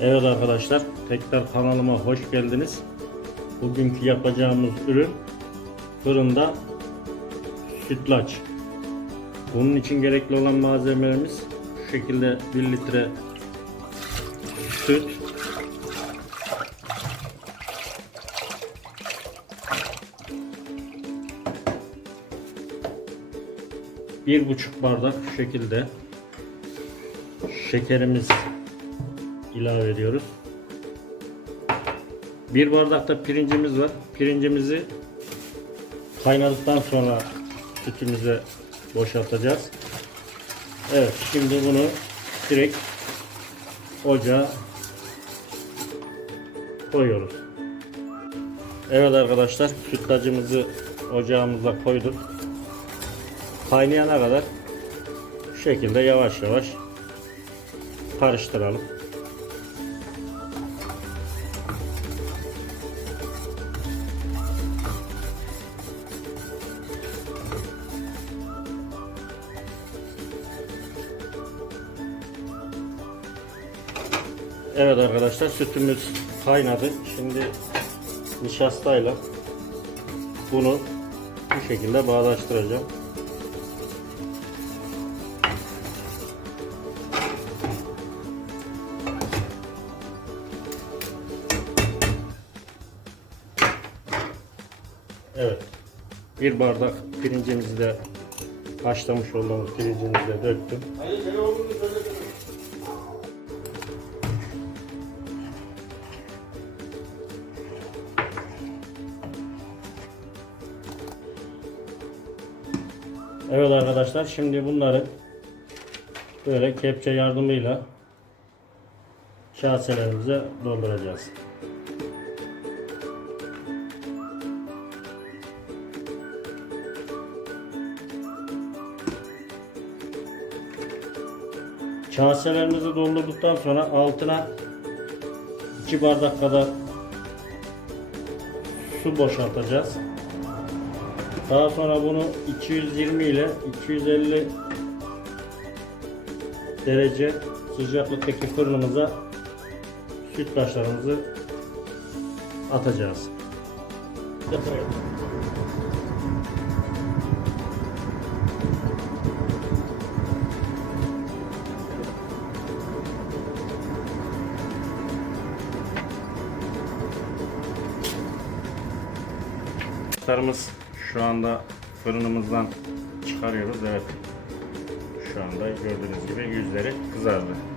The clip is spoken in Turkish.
Evet arkadaşlar tekrar kanalıma hoş geldiniz. Bugünkü yapacağımız ürün fırında sütlaç. Bunun için gerekli olan malzemelerimiz şu şekilde 1 litre süt, bir buçuk bardak şu şekilde şekerimiz ilave ediyoruz. Bir bardak da pirincimiz var. Pirincimizi kaynadıktan sonra sütümüze boşaltacağız. Evet şimdi bunu direkt ocağa koyuyoruz. Evet arkadaşlar sütlacımızı ocağımıza koyduk. Kaynayana kadar şekilde yavaş yavaş karıştıralım. Evet arkadaşlar sütümüz kaynadı. Şimdi nişastayla bunu bu şekilde bağdaştıracağım. Evet. Bir bardak pirincimizi de haşlamış olduğumuz pirincimizi de döktüm. Evet arkadaşlar şimdi bunları böyle kepçe yardımıyla kaselerimize dolduracağız. Kaselerimizi doldurduktan sonra altına 2 bardak kadar su boşaltacağız. Daha sonra bunu 220 ile 250 derece sıcaklıktaki fırınımıza sütlaçlarımızı atacağız. Sütlarımız şu anda fırınımızdan çıkarıyoruz. Evet. Şu anda gördüğünüz gibi yüzleri kızardı.